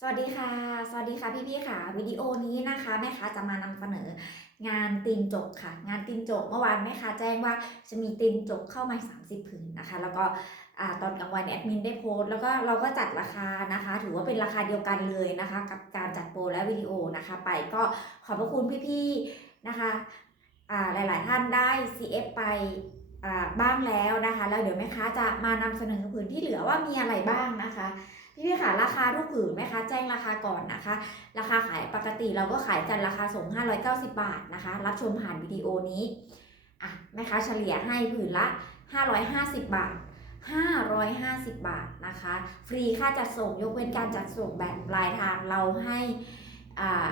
สวัสดีค่ะ สวัสดีค่ะพี่ๆค่ะ วิดีโอนี้นะคะแม่ค้าจะมานำเสนองานตีนจกค่ะ งานตีนจกเมื่อวานแม่ค้าแจ้งว่าจะมีตีนจกเข้ามา 30 ผืนนะคะ แล้วก็อตอนกลางวันแอดมินได้โพสต์แล้วก็เราก็จัดราคานะคะ ถือว่าเป็นราคาเดียวกันเลยนะคะ กับการจัดโปรและวิดีโอนะคะ ไปก็ขอบพระคุณพี่ๆนะคะหลายๆท่านได้ CF ไปบ้างแล้วนะคะ แล้วเดี๋ยวแม่ค้าจะมานำเสนอผืนที่เหลือว่ามีอะไรบ้างนะคะ พี่พี่ๆค่ะราคาทุกผืนไหมคะแจ้งราคาก่อนนะคะ ราคาขายปกติเราก็ขายกันราคาส่ง 590 บาทนะคะ รับชมผ่านวิดีโอนี้อะแม่ค้าเฉลี่ยให้ผืนละ 550 บาท 550 บาทนะคะ ฟรีค่าจัดส่งยกเว้นการจัดส่งแบบปลายทางเราให้อ่า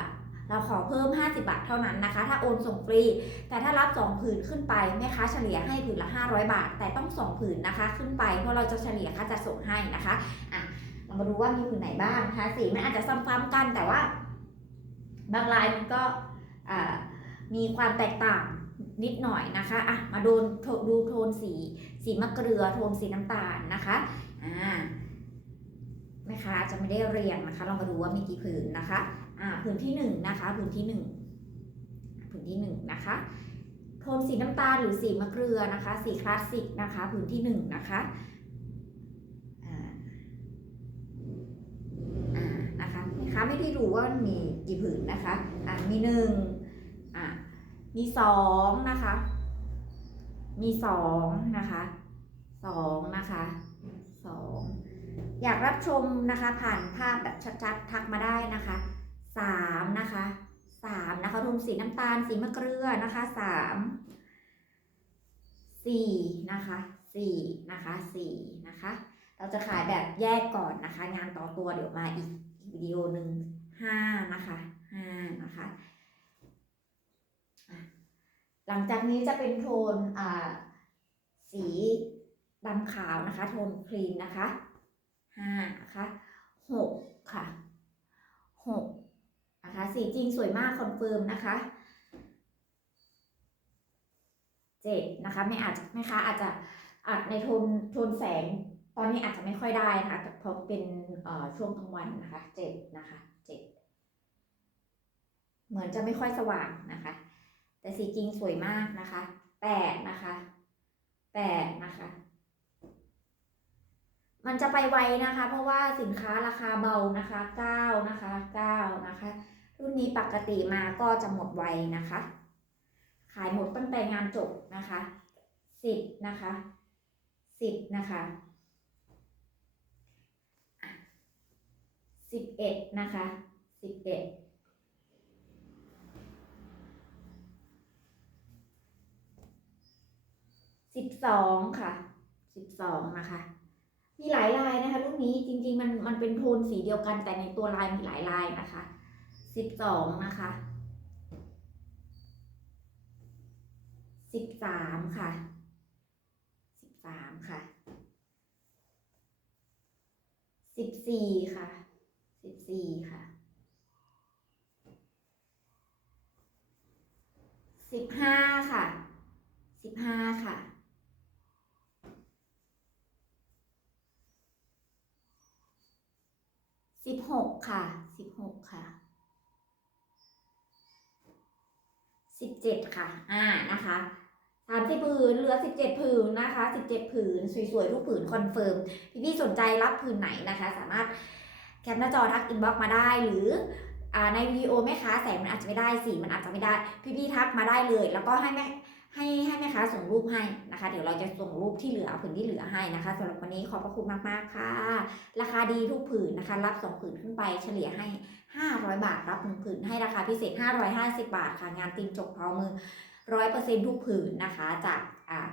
เราขอเพิ่ม 50 บาทเท่านั้นนะคะ ถ้าโอนส่งฟรี แต่ถ้ารับ 2 ผืนขึ้นไปแม่ค้าเฉลี่ยให้ผืนละ 500 บาท แต่ต้อง 2 ผืนนะคะ ขึ้นไป เพราะเราจะเฉลี่ยค่าจัดส่งให้นะคะอะ เรามาดูว่ามีผืนไหนบ้างนะคะสีมันอาจจะซ้ำๆกันแต่ว่า บางลายมันก็มีความแตกต่างนิดหน่อยนะคะอะมาดูโทดูโทนสี สีมะเกลือโทนสีน้ำตาลนะคะอ่าแม่ค้าอาจจะไม่ได้เรียงนะคะ เรามาดูว่ามีกี่ผืนนะคะอ่าผืนที่หนึ่งนะคะผืนที่หนึ่งผืนที่หนึ่งนะคะโทนสีน้ำตาลหรือสีมะเกลือนะคะ สีคลาสสิกนะคะ ผืนที่หนึ่งนะคะอ่า อ่านะคะนะคะไม่ไดูว่ามันมีกี่ผืนนะคะ อ่ามีหนึ่งอ่ามีสองนะคะ มีสองนะคะสองนะคะสองอยากรับชมนะคะผ่านภาพแบบชัดๆ ทักมาได้นะคะสามนะคะสามนะคะทุนสีน้ำตาลสีมะเกลือนะคะสามสี่นะคะสี่นะคะสี่นะคะ เราจะขายแบบแยกก่อนนะคะ งานต่อตัวเดี๋ยวมาอีกวิดีโอหนึ่ง ห้านะคะห้านะคะหลังจากนี้จะเป็นโทนอ่าสีดำขาวนะคะ โทนครีมนะคะห้านะคะหกค่ะหกนะคะสีจริงสวยมากคอนเฟิร์มนะคะเจ็ดนะคะไม่อาจไม่ค้าอาจจะอาจในโทนโทนแสงตอนนี้อาจจะไม่ค่อยได้นะคะเพราะเป็นช่วงกลางวันนะคะเจ็ดนะคะ เหมือนจะไม่ค่อยสว่างนะคะ แต่สีจริงสวยมากนะคะแปดนะคะแปดนะคะ มันจะไปไวนะคะ เพราะว่าสินค้าราคาเบานะคะเก้านะคะเก้านะคะ รุ่นนี้ปกติมาก็จะหมดไวนะคะ ขายหมดตั้งแต่งานจบนะคะสิบนะคะสิบนะคะสิบเอ็ดนะคะสิบเอ็ด สิบสองค่ะสิบสองนะคะ มีหลายลายนะคะรุ่นนี้จริงๆมันมันเป็นโทนสีเดียวกันแต่ในตัวลายมีหลายลายนะคะสิบสองนะคะสิบสามค่ะสิบสามค่ะสิบสี่ค่ะสิบสี่ค่ะสิบห้าค่ะ สิบห้าค่ะ สิบ หกค่ะสิบหกค่ะสิบเจ็ดค่ะ อ่านะคะสามสิบผืนเหลือสิบเจ็ดผืนนะคะสิบเจ็ดผืน สวยๆทุกผืนคอนเฟิร์มพี่ๆสนใจรับผืนไหนนะคะ สามารถแคปหน้าจอทักอินบ็อกมาได้หรือในวิดีโอแม่ค้าแสงมันอาจจะไม่ได้สีมันอาจจะไม่ได้ พี่ๆทักมาได้เลย แล้วก็ให้แม่ ให้ให้แม่ค้าส่งรูปให้นะคะ เดี๋ยวเราจะส่งรูปที่เหลือผืนที่เหลือให้นะคะสำหรับวันนี้ขอบพระคุณมากๆค่ะ ราคาดีทุกผืนนะคะ รับสองผืนขึ้นไปเฉลี่ยให้ 500 บาทรับหนึ่งผืนให้ราคาพิเศษ 550 บาทค่ะงานตีนจกเพามือ100%ทุกผืนนะคะจากอ่า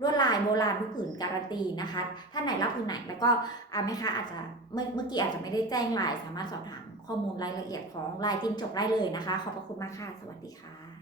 ลวดลายโบราณทุกผืนการันตีนะคะ ถ้าไหนรับผืนไหนแล้วก็อ่าแม่ค้าอาจจะเมื่อเมื่อกี้อาจจะไม่ได้แจ้งลายสามารถสอบถามข้อมูลรายละเอียดของลายตีนจกได้เลยนะคะ ขอบพระคุณมากค่ะสวัสดีค่ะ